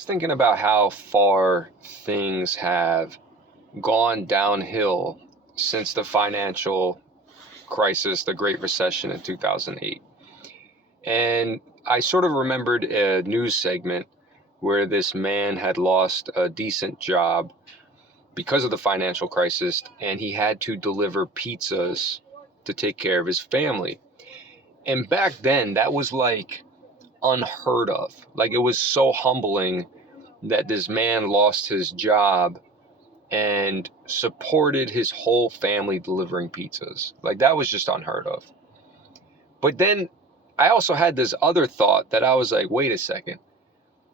Thinking about how far things have gone downhill since the financial crisis, the Great Recession in 2008. And I sort of remembered a news segment where this man had lost a decent job because of the financial crisis, and he had to deliver pizzas to take care of his family. And back then, that was like unheard of. Like, it was so humbling that this man lost his job and supported his whole family delivering pizzas. Like, that was just unheard of. But then I also had this other thought that I was like, wait a second.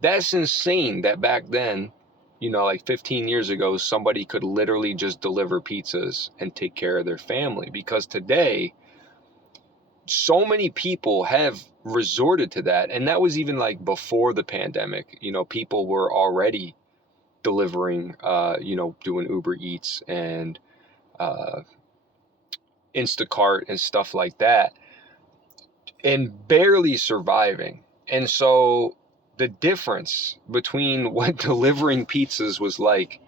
That's insane that back then, like 15 years ago, somebody could literally just deliver pizzas and take care of their family. Because today, so many people have resorted to that. And that was even like before the pandemic. People were already delivering, doing Uber Eats and Instacart and stuff like that, and barely surviving. And so the difference between what delivering pizzas was like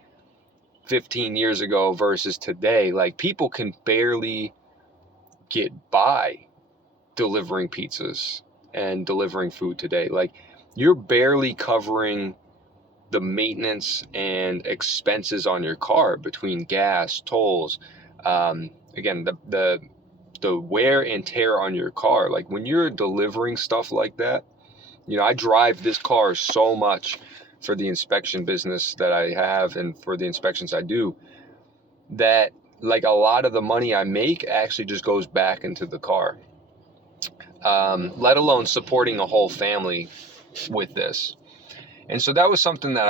15 years ago versus today, like, people can barely get by delivering pizzas and delivering food today. Like, you're barely covering the maintenance and expenses on your car between gas, tolls, again, the wear and tear on your car. Like, when you're delivering stuff like that, I drive this car so much for the inspection business that I have and for the inspections I do, that like a lot of the money I make actually just goes back into the car, let alone supporting a whole family with this. And so that was something that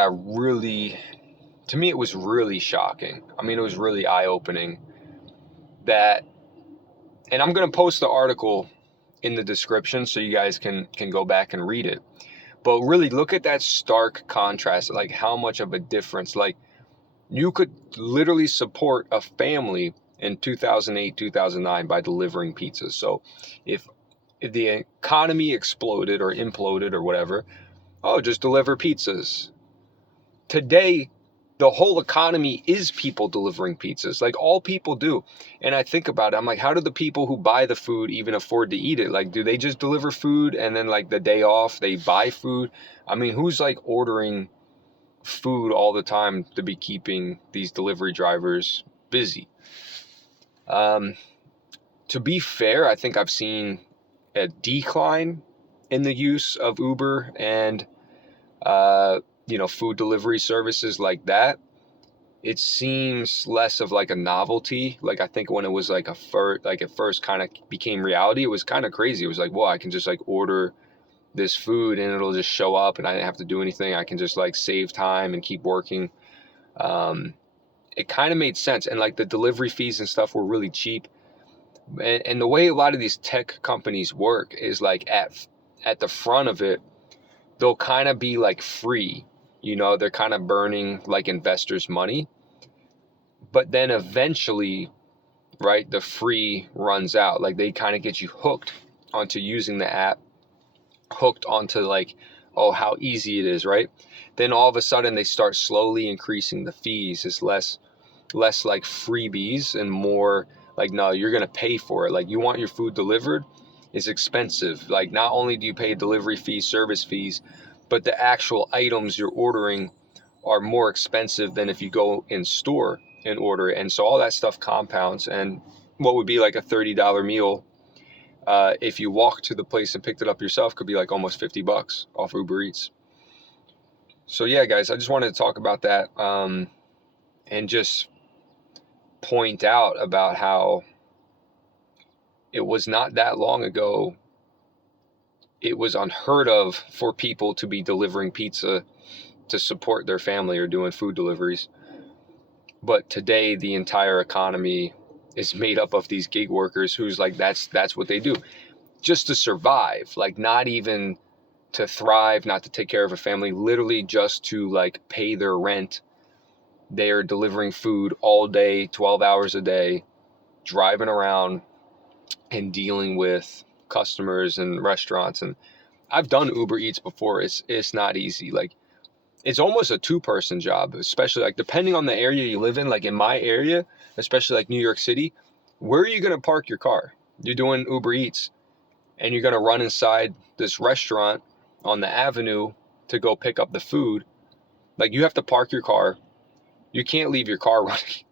to me, it was really shocking. I mean, it was really eye-opening that, and I'm going to post the article in the description so you guys can go back and read it. But really look at that stark contrast, like how much of a difference. Like, you could literally support a family in 2008, 2009 by delivering pizzas. So if the economy exploded or imploded or whatever, just deliver pizzas. Today, the whole economy is people delivering pizzas. Like, all people do. And I think about it, I'm like, how do the people who buy the food even afford to eat it? Like, do they just deliver food and then like the day off they buy food? I mean, who's like ordering food all the time to be keeping these delivery drivers busy? To be fair, I think I've seen a decline in the use of Uber and food delivery services like that. It seems less of like a novelty. Like, I think when it was like at first kind of became reality, it was kind of crazy. It was like, well, I can just like order this food and it'll just show up and I didn't have to do anything. I can just like save time and keep working. It kind of made sense. And like the delivery fees and stuff were really cheap. And the way a lot of these tech companies work is like at the front of it, they'll kind of be like free. They're kind of burning like investors' money. But then eventually, right, the free runs out. Like, they kind of get you hooked onto using the app, hooked onto like, oh, how easy it is, right? Then all of a sudden they start slowly increasing the fees. It's less like freebies and more like, no, you're going to pay for it. Like, you want your food delivered, it's expensive. Like, not only do you pay delivery fees, service fees, but the actual items you're ordering are more expensive than if you go in store and order it. And so all that stuff compounds, and what would be like a $30 meal, if you walk to the place and picked it up yourself, could be like almost $50 off Uber Eats. So yeah, guys, I just wanted to talk about that, and just point out about how it was not that long ago, it was unheard of for people to be delivering pizza to support their family or doing food deliveries. But today, the entire economy is made up of these gig workers who's like, that's what they do just to survive. Like, not even to thrive, not to take care of a family, literally just to like pay their rent. They are delivering food all day, 12 hours a day, driving around and dealing with customers and restaurants. And I've done Uber Eats before. It's not easy. Like, it's almost a two-person job, especially like depending on the area you live in. Like in my area, especially like New York City, where are you going to park your car? You're doing Uber Eats and you're going to run inside this restaurant on the avenue to go pick up the food. Like you have to park your car. You can't leave your car running.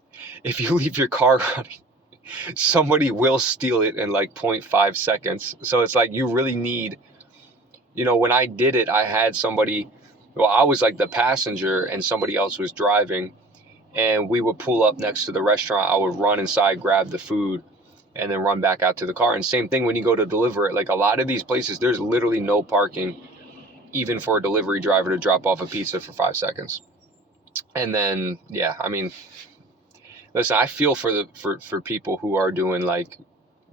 If you leave your car running, somebody will steal it in like 0.5 seconds. So it's like you really need, when I did it, I had somebody, well, I was like the passenger and somebody else was driving, and we would pull up next to the restaurant. I would run inside, grab the food, and then run back out to the car. And same thing when you go to deliver it. Like a lot of these places, there's literally no parking, even for a delivery driver to drop off a pizza for 5 seconds. And then, yeah, I mean, listen, I feel for people who are doing like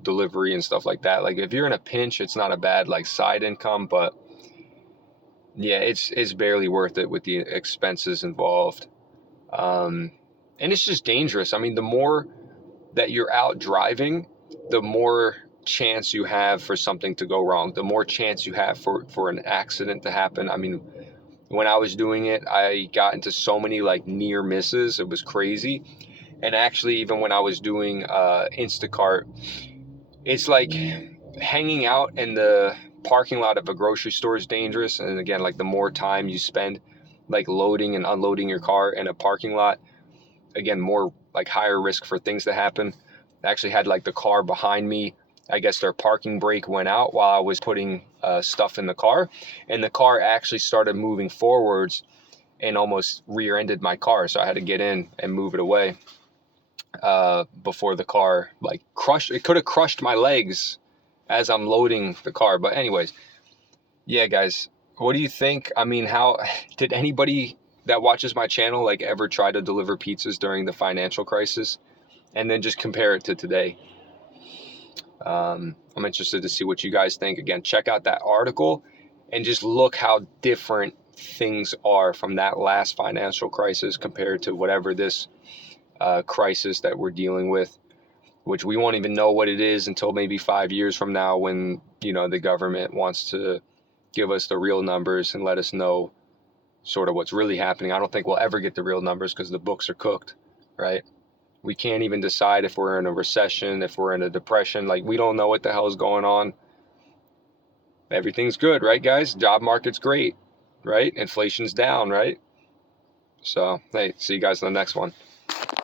delivery and stuff like that. Like if you're in a pinch, it's not a bad like side income, but yeah, it's barely worth it with the expenses involved. And it's just dangerous. I mean, the more that you're out driving, the more chance you have for something to go wrong, the more chance you have for an accident to happen. I mean, when I was doing it, I got into so many like near misses. It was crazy. And actually, even when I was doing Instacart, it's like hanging out in the parking lot of a grocery store is dangerous. And again, like the more time you spend like loading and unloading your car in a parking lot, again, more like higher risk for things to happen. I actually had like the car behind me. I guess their parking brake went out while I was putting stuff in the car, and the car actually started moving forwards and almost rear-ended my car. So I had to get in and move it away before the car like crushed. It could have crushed my legs as I'm loading the car. But anyways, yeah, guys, what do you think? I mean, how did anybody that watches my channel like ever try to deliver pizzas during the financial crisis, and then just compare it to today? I'm interested to see what you guys think. Again, check out that article and just look how different things are from that last financial crisis compared to whatever this crisis that we're dealing with, which we won't even know what it is until maybe 5 years from now, when the government wants to give us the real numbers and let us know sort of what's really happening. I don't think we'll ever get the real numbers because the books are cooked, right? We can't even decide if we're in a recession, if we're in a depression. Like, we don't know what the hell is going on. Everything's good, right, guys? Job market's great, right? Inflation's down, right? So, hey, see you guys in the next one.